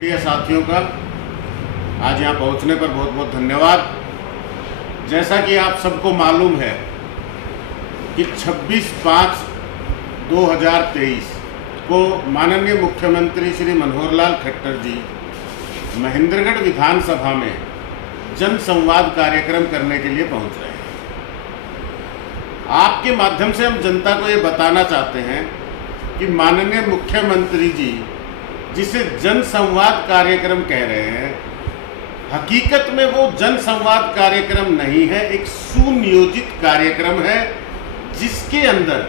प्रिय साथियों का आज यहाँ पहुँचने पर बहुत बहुत धन्यवाद। जैसा कि आप सबको मालूम है कि 26/5/2023 को माननीय मुख्यमंत्री श्री मनोहर लाल खट्टर जी महेंद्रगढ़ विधानसभा में जन संवाद कार्यक्रम करने के लिए पहुँच रहे हैं। आपके माध्यम से हम जनता को ये बताना चाहते हैं कि माननीय मुख्यमंत्री जी जिसे जन संवाद कार्यक्रम कह रहे हैं, हकीकत में वो जन संवाद कार्यक्रम नहीं है, एक सुनियोजित कार्यक्रम है जिसके अंदर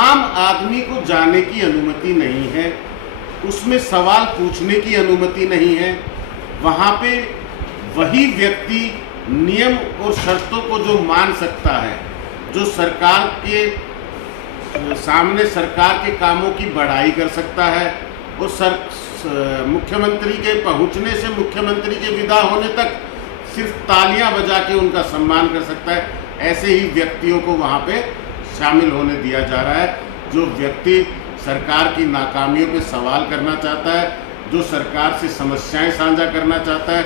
आम आदमी को जाने की अनुमति नहीं है, उसमें सवाल पूछने की अनुमति नहीं है। वहाँ पे वही व्यक्ति नियम और शर्तों को जो मान सकता है, जो सरकार के सामने सरकार के कामों की बड़ाई कर सकता है और मुख्यमंत्री के पहुंचने से मुख्यमंत्री के विदा होने तक सिर्फ तालियां बजा के उनका सम्मान कर सकता है, ऐसे ही व्यक्तियों को वहां पे शामिल होने दिया जा रहा है। जो व्यक्ति सरकार की नाकामियों पे सवाल करना चाहता है, जो सरकार से समस्याएं साझा करना चाहता है,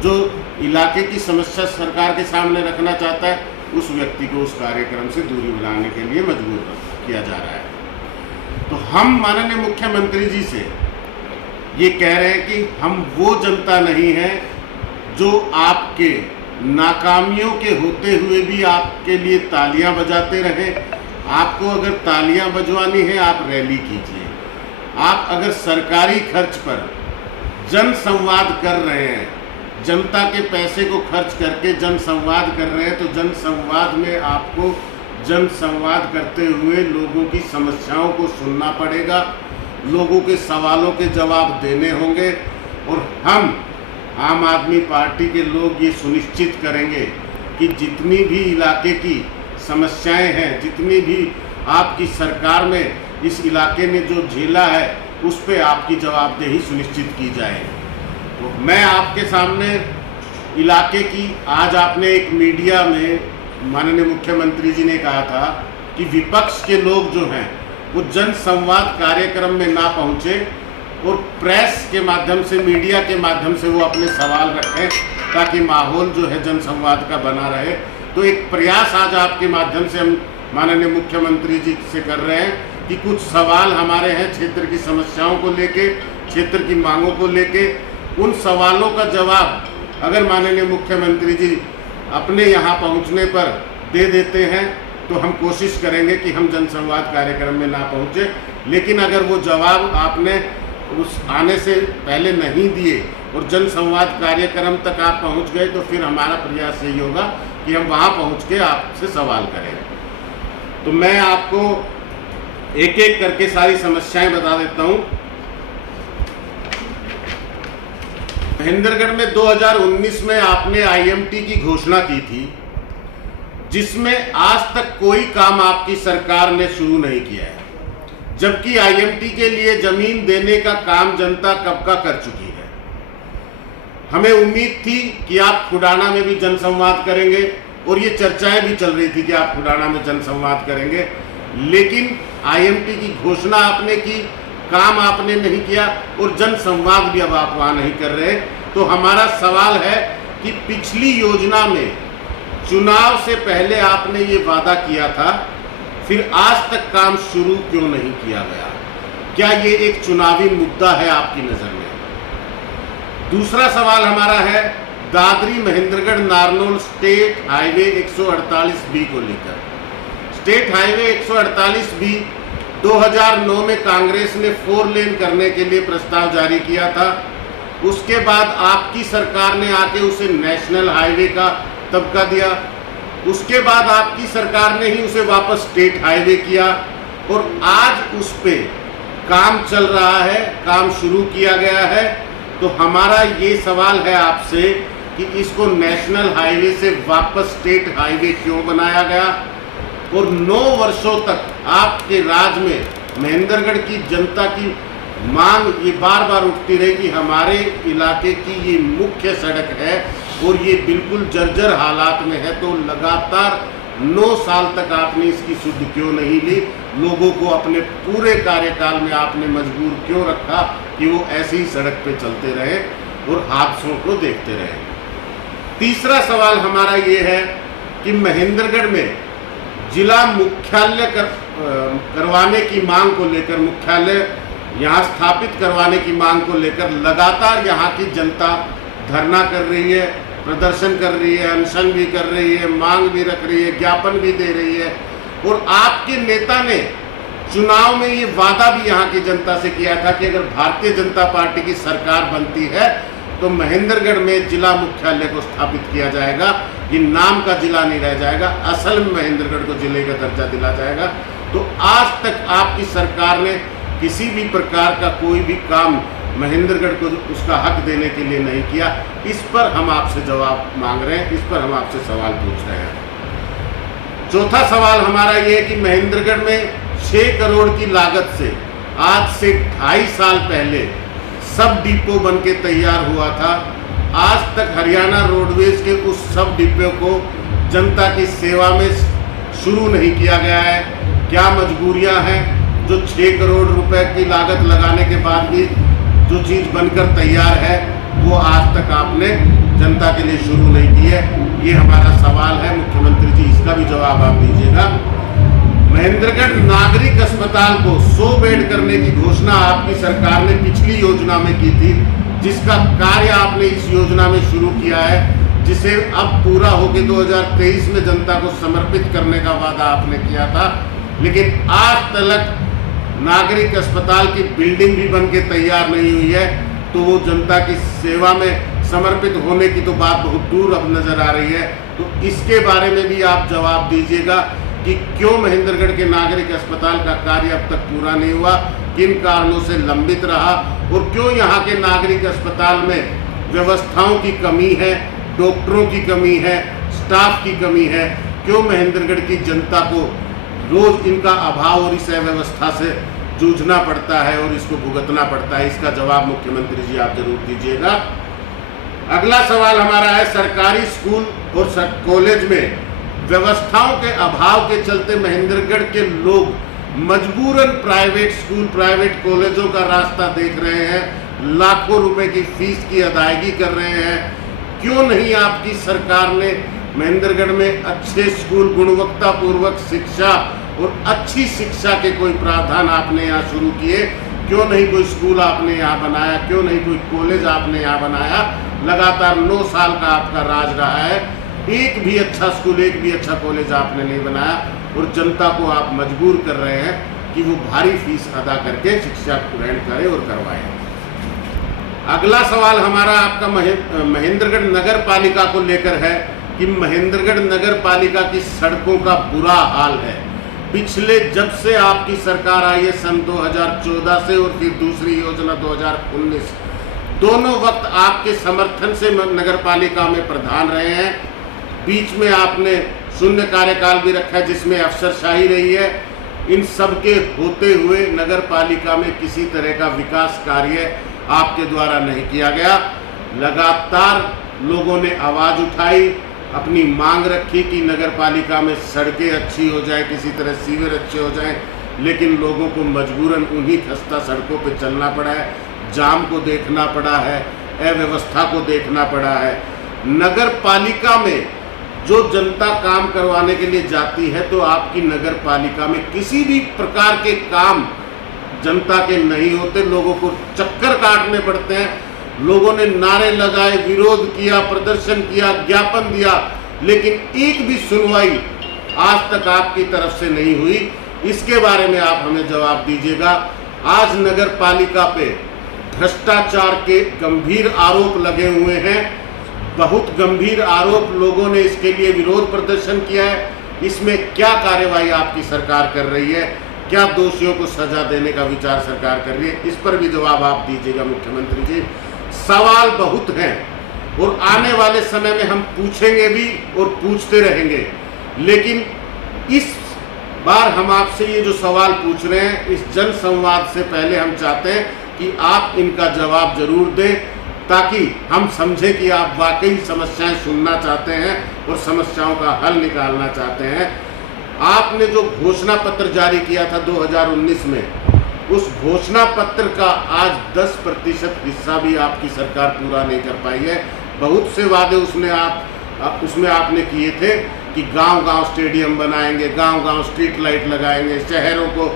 जो इलाके की समस्या सरकार के सामने रखना चाहता है, उस व्यक्ति को उस कार्यक्रम से दूरी बनाने के लिए मजबूर किया जा रहा है। तो हम माननीय मुख्यमंत्री जी से ये कह रहे हैं कि हम वो जनता नहीं है जो आपके नाकामियों के होते हुए भी आपके लिए तालियां बजाते रहे। आपको अगर तालियां बजवानी है, आप रैली कीजिए। आप अगर सरकारी खर्च पर जन संवाद कर रहे हैं, जनता के पैसे को खर्च करके जन संवाद कर रहे हैं, तो जन संवाद में आपको जन संवाद करते हुए लोगों की समस्याओं को सुनना पड़ेगा, लोगों के सवालों के जवाब देने होंगे। और हम आम आदमी पार्टी के लोग ये सुनिश्चित करेंगे कि जितनी भी इलाके की समस्याएं हैं, जितनी भी आपकी सरकार में इस इलाके ने जो झेला है, उस पे आपकी जवाबदेही सुनिश्चित की जाए। तो मैं आपके सामने इलाके की, आज आपने एक मीडिया में माननीय मुख्यमंत्री जी ने कहा था कि विपक्ष के लोग जो हैं वो जन संवाद कार्यक्रम में ना पहुंचे और प्रेस के माध्यम से, मीडिया के माध्यम से वो अपने सवाल रखें ताकि माहौल जो है जन संवाद का बना रहे। तो एक प्रयास आज आपके माध्यम से हम माननीय मुख्यमंत्री जी से कर रहे हैं कि कुछ सवाल हमारे हैं क्षेत्र की समस्याओं को लेके, क्षेत्र की मांगों को लेके। उन सवालों का जवाब अगर माननीय मुख्यमंत्री जी अपने यहाँ पहुँचने पर दे देते हैं तो हम कोशिश करेंगे कि हम जन संवाद कार्यक्रम में ना पहुँचे। लेकिन अगर वो जवाब आपने उस आने से पहले नहीं दिए और जन संवाद कार्यक्रम तक आप पहुँच गए, तो फिर हमारा प्रयास यही होगा कि हम वहाँ पहुँच के आपसे सवाल करें। तो मैं आपको एक एक करके सारी समस्याएं बता देता हूँ। महेंद्रगढ़ में 2019 में आपने आईएमटी की घोषणा की थी, जिसमें आज तक कोई काम आपकी सरकार ने शुरू नहीं किया है, जबकि आईएमटी के लिए जमीन देने का काम जनता कब का कर चुकी है। हमें उम्मीद थी कि आप खुडाना में भी जनसंवाद करेंगे और ये चर्चाएं भी चल रही थी कि आप खुडाना में जनसंवाद करेंगे, लेकिन आईएमटी की घोषणा आपने की, काम आपने नहीं किया और जन संवाद भी अब आप वहाँ नहीं कर रहे। तो हमारा सवाल है कि पिछली योजना में चुनाव से पहले आपने ये वादा किया था, फिर आज तक काम शुरू क्यों नहीं किया गया? क्या ये एक चुनावी मुद्दा है आपकी नज़र में? दूसरा सवाल हमारा है Dadri Mahendragarh Narnaul state highway 148B को लेकर। स्टेट हाईवे 148B 2009 में कांग्रेस ने 4 लेन करने के लिए प्रस्ताव जारी किया था। उसके बाद आपकी सरकार ने आके उसे नेशनल हाईवे का तबका दिया। उसके बाद आपकी सरकार ने ही उसे वापस स्टेट हाईवे किया और आज उस पे काम चल रहा है, काम शुरू किया गया है। तो हमारा ये सवाल है आपसे कि इसको नेशनल हाईवे से वापस स्टेट हाईवे क्यों बनाया गया? और 9 वर्षों तक आपके राज में महेंद्रगढ़ की जनता की मांग ये बार बार उठती रही कि हमारे इलाके की ये मुख्य सड़क है और ये बिल्कुल जर्जर हालात में है। तो लगातार 9 साल तक आपने इसकी सुध क्यों नहीं ली? लोगों को अपने पूरे कार्यकाल में आपने मजबूर क्यों रखा कि वो ऐसे ही सड़क पे चलते रहे और हादसों को देखते रहे। तीसरा सवाल हमारा ये है कि महेंद्रगढ़ में जिला मुख्यालय करवाने की मांग को लेकर, मुख्यालय यहाँ स्थापित करवाने की मांग को लेकर लगातार यहाँ की जनता धरना कर रही है, प्रदर्शन कर रही है, अनशन भी कर रही है, मांग भी रख रही है, ज्ञापन भी दे रही है। और आपके नेता ने चुनाव में ये वादा भी यहाँ की जनता से किया था कि अगर भारतीय जनता पार्टी की सरकार बनती है तो महेंद्रगढ़ में जिला मुख्यालय को स्थापित किया जाएगा। ये नाम का जिला नहीं रह जाएगा, असल में महेंद्रगढ़ को जिले का दर्जा दिला जाएगा। तो आज तक आपकी सरकार ने किसी भी प्रकार का कोई भी काम महेंद्रगढ़ को उसका हक देने के लिए नहीं किया। इस पर हम आपसे जवाब मांग रहे हैं, इस पर हम आपसे सवाल पूछ रहे हैं। चौथा सवाल हमारा ये है कि महेंद्रगढ़ में 6 करोड़ की लागत से आज से 2.5 साल पहले सब डिपो बन के तैयार हुआ था। आज तक हरियाणा रोडवेज के उस सब डिपो को जनता की सेवा में शुरू नहीं किया गया है। क्या मजबूरियां हैं जो 6 करोड़ रुपए की लागत लगाने के बाद भी जो चीज़ बनकर तैयार है वो आज तक आपने जनता के लिए शुरू नहीं की है। ये हमारा सवाल है मुख्यमंत्री जी, इसका भी जवाब आप दीजिएगा। महेंद्रगढ़ नागरिक अस्पताल को 100 बेड करने की घोषणा आपकी सरकार ने पिछली योजना में की थी, जिसका कार्य आपने इस योजना में शुरू किया है, जिसे अब पूरा होकर 2023 में जनता को समर्पित करने का वादा आपने किया था। लेकिन आज तक नागरिक अस्पताल की बिल्डिंग भी बन के तैयार नहीं हुई है, तो वो जनता की सेवा में समर्पित होने की तो बात बहुत दूर अब नजर आ रही है। तो इसके बारे में भी आप जवाब दीजिएगा कि क्यों महेंद्रगढ़ के नागरिक अस्पताल का कार्य अब तक पूरा नहीं हुआ, किन कारणों से लंबित रहा, और क्यों यहाँ के नागरिक अस्पताल में व्यवस्थाओं की कमी है, डॉक्टरों की कमी है, स्टाफ की कमी है। क्यों महेंद्रगढ़ की जनता को रोज इनका अभाव और इस अव्यवस्था से जूझना पड़ता है और इसको भुगतना पड़ता है। इसका जवाब मुख्यमंत्री जी आप जरूर दीजिएगा। अगला सवाल हमारा है, सरकारी स्कूल और कॉलेज में व्यवस्थाओं के अभाव के चलते महेंद्रगढ़ के लोग मजबूरन प्राइवेट स्कूल, प्राइवेट कॉलेजों का रास्ता देख रहे हैं, लाखों रुपए की फीस की अदायगी कर रहे हैं। क्यों नहीं आपकी सरकार ने महेंद्रगढ़ में अच्छे स्कूल, गुणवत्तापूर्वक शिक्षा और अच्छी शिक्षा के कोई प्रावधान आपने यहाँ शुरू किए? क्यों नहीं कोई स्कूल आपने यहाँ बनाया? क्यों नहीं कोई कॉलेज आपने यहाँ बनाया? लगातार 9 साल का आपका राज रहा है, एक भी अच्छा स्कूल, एक भी अच्छा कॉलेज आपने नहीं बनाया, और जनता को आप मजबूर कर रहे हैं कि वो भारी फीस अदा करके शिक्षा ग्रहण करे और करवाए। अगला सवाल हमारा आपका महेंद्रगढ़ नगर पालिका को लेकर है कि महेंद्रगढ़ नगर पालिका की सड़कों का बुरा हाल है। पिछले जब से आपकी सरकार आई है सन 2014 से और फिर दूसरी योजना 2019, दोनों वक्त आपके समर्थन से नगर पालिका में प्रधान रहे हैं। बीच में आपने शून्य कार्यकाल भी रखा है जिसमें अफसरशाही रही है। इन सब के होते हुए नगर पालिका में किसी तरह का विकास कार्य आपके द्वारा नहीं किया गया। लगातार लोगों ने आवाज़ उठाई, अपनी मांग रखी कि नगर पालिका में सड़कें अच्छी हो जाए, किसी तरह सीवर अच्छे हो जाएं, लेकिन लोगों को मजबूरन उन्हीं खस्ता सड़कों पे चलना पड़ा है, जाम को देखना पड़ा है, अव्यवस्था को देखना पड़ा है। नगर पालिका में जो जनता काम करवाने के लिए जाती है, तो आपकी नगर पालिका में किसी भी प्रकार के काम जनता के नहीं होते, लोगों को चक्कर काटने पड़ते हैं। लोगों ने नारे लगाए, विरोध किया, प्रदर्शन किया, ज्ञापन दिया, लेकिन एक भी सुनवाई आज तक आपकी तरफ से नहीं हुई। इसके बारे में आप हमें जवाब दीजिएगा। आज नगर पालिका पे भ्रष्टाचार के गंभीर आरोप लगे हुए हैं, बहुत गंभीर आरोप, लोगों ने इसके लिए विरोध प्रदर्शन किया है। इसमें क्या कार्यवाही आपकी सरकार कर रही है? क्या दोषियों को सजा देने का विचार सरकार कर रही है? इस पर भी जवाब आप दीजिएगा मुख्यमंत्री जी। सवाल बहुत हैं और आने वाले समय में हम पूछेंगे भी और पूछते रहेंगे, लेकिन इस बार हम आपसे ये जो सवाल पूछ रहे हैं, इस जन संवाद से पहले हम चाहते हैं कि आप इनका जवाब जरूर दें, ताकि हम समझें कि आप वाकई समस्याएं सुनना चाहते हैं और समस्याओं का हल निकालना चाहते हैं। आपने जो घोषणा पत्र जारी किया था 2019 में, उस घोषणा पत्र का आज 10% हिस्सा भी आपकी सरकार पूरा नहीं कर पाई है। बहुत से वादे उसमें आपने किए थे कि गांव-गांव स्टेडियम बनाएंगे, गांव-गांव स्ट्रीट लाइट लगाएंगे, शहरों को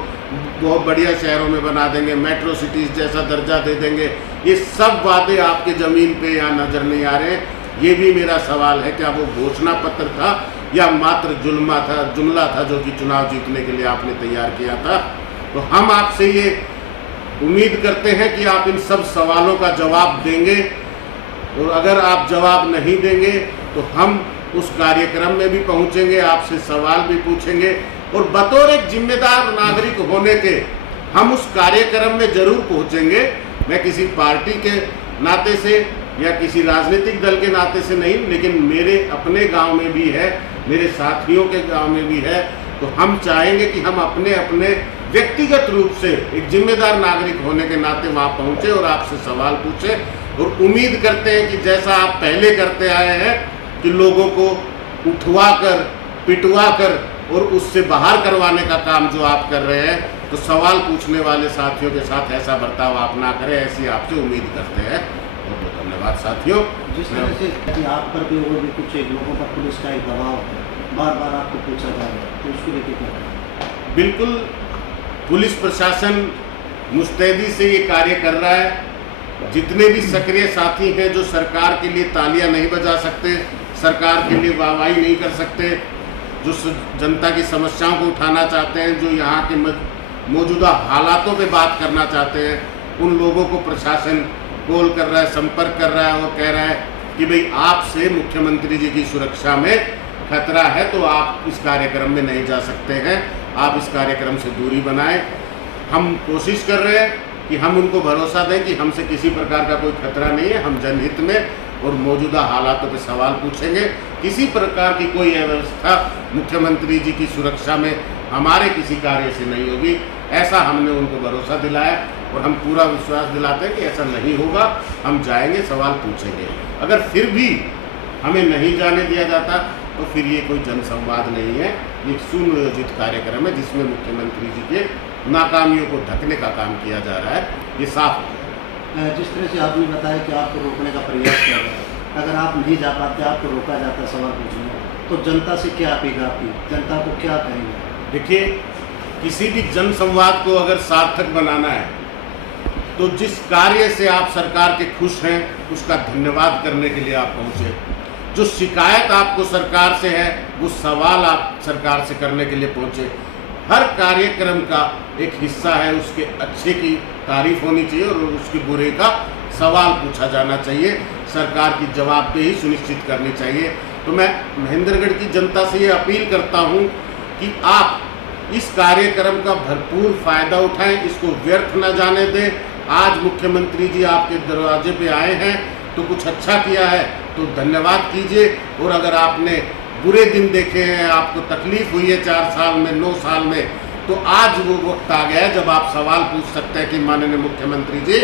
बहुत बढ़िया शहरों में बना देंगे, मेट्रो सिटीज़ जैसा दर्जा दे देंगे। ये सब वादे आपके ज़मीन पे यहाँ नज़र नहीं आ रहे हैं। ये भी मेरा सवाल है, क्या वो घोषणा पत्र था या मात्र जुमला था जो कि चुनाव जीतने के लिए आपने तैयार किया था? तो हम आपसे ये उम्मीद करते हैं कि आप इन सब सवालों का जवाब देंगे, और अगर आप जवाब नहीं देंगे तो हम उस कार्यक्रम में भी पहुंचेंगे, आपसे सवाल भी पूछेंगे, और बतौर एक जिम्मेदार नागरिक होने के हम उस कार्यक्रम में जरूर पहुंचेंगे। मैं किसी पार्टी के नाते से या किसी राजनीतिक दल के नाते से नहीं, लेकिन मेरे अपने गांव में भी है, मेरे साथियों के गांव में भी है, तो हम चाहेंगे कि हम अपने अपने व्यक्तिगत रूप से एक जिम्मेदार नागरिक होने के नाते वहाँ पहुँचे और आपसे सवाल पूछे, और उम्मीद करते हैं कि जैसा आप पहले करते आए हैं कि लोगों को उठवा कर, पिटवा कर और उससे बाहर करवाने का काम जो आप कर रहे हैं, तो सवाल पूछने वाले साथियों के साथ ऐसा बर्ताव आप ना करें, ऐसी आपसे उम्मीद करते हैं। बहुत बहुत धन्यवाद साथियों। जिस तरह से कि आप पर भी और भी कुछ एक लोगों पर पुलिस का एक दबाव है, बार बार आपको पूछा जा रहा है, तो उसको लेकर क्या करें? बिल्कुल, पुलिस प्रशासन मुस्तैदी से ये कार्य कर रहा है। जितने भी सक्रिय साथी हैं जो सरकार के लिए तालियां नहीं बजा सकते, सरकार के लिए वाहवाही नहीं कर सकते, जो जनता की समस्याओं को उठाना चाहते हैं, जो यहाँ के मौजूदा हालातों पे बात करना चाहते हैं, उन लोगों को प्रशासन कॉल कर रहा है, संपर्क कर रहा है और कह रहा है कि भाई आपसे मुख्यमंत्री जी की सुरक्षा में खतरा है, तो आप इस कार्यक्रम में नहीं जा सकते हैं, आप इस कार्यक्रम से दूरी बनाएं। हम कोशिश कर रहे हैं कि हम उनको भरोसा दें कि हमसे किसी प्रकार का कोई खतरा नहीं है। हम जनहित में और मौजूदा हालातों पे सवाल पूछेंगे। किसी प्रकार की कोई अव्यवस्था मुख्यमंत्री जी की सुरक्षा में हमारे किसी कार्य से नहीं होगी, ऐसा हमने उनको भरोसा दिलाया, और हम पूरा विश्वास दिलाते हैं कि ऐसा नहीं होगा। हम जाएंगे, सवाल पूछेंगे। अगर फिर भी हमें नहीं जाने दिया जाता तो फिर ये कोई जनसंवाद नहीं है, ये सुनियोजित कार्यक्रम है जिसमें मुख्यमंत्री जी के नाकामियों को ढकने का काम किया जा रहा है। ये साफ है। जिस तरह से आपने बताया कि आपको रोकने का प्रयास किया गया, अगर आप नहीं जा पाते, आपको रोका जाता सवाल पूछने, तो जनता से क्या अपील आपकी, जनता को क्या कहेंगे? देखिए, किसी भी जनसंवाद को अगर सार्थक बनाना है तो जिस कार्य से आप सरकार के खुश हैं उसका धन्यवाद करने के लिए आप पहुँचे। जो शिकायत आपको सरकार से है वो सवाल आप सरकार से करने के लिए पहुँचे। हर कार्यक्रम का एक हिस्सा है, उसके अच्छे की तारीफ होनी चाहिए और उसके बुरे का सवाल पूछा जाना चाहिए, सरकार की जवाबदेही सुनिश्चित करनी चाहिए। तो मैं महेंद्रगढ़ की जनता से ये अपील करता हूँ कि आप इस कार्यक्रम का भरपूर फ़ायदा उठाएं, इसको व्यर्थ न जाने दें। आज मुख्यमंत्री जी आपके दरवाजे पे आए हैं तो कुछ अच्छा किया है तो धन्यवाद कीजिए, और अगर आपने बुरे दिन देखे हैं, आपको तकलीफ हुई है 4 साल में, 9 साल में, तो आज वो वक्त आ गया है जब आप सवाल पूछ सकते हैं कि माननीय मुख्यमंत्री जी,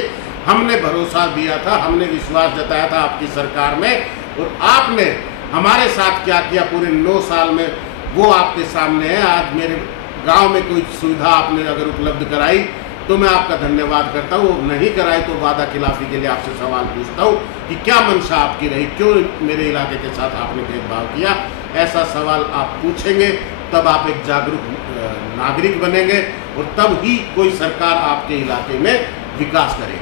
हमने भरोसा दिया था, हमने विश्वास जताया था आपकी सरकार में, और आपने हमारे साथ क्या किया पूरे 9 साल में, वो आपके सामने है। आज मेरे गांव में कोई सुविधा आपने अगर उपलब्ध कराई तो मैं आपका धन्यवाद करता हूँ, नहीं कराई तो वादा खिलाफी के लिए आपसे सवाल पूछता हूँ कि क्या मंशा आपकी रही, क्यों मेरे इलाके के साथ आपने भेदभाव किया। ऐसा सवाल आप पूछेंगे तब आप एक जागरूक नागरिक बनेंगे, और तब ही कोई सरकार आपके इलाके में विकास करेगी।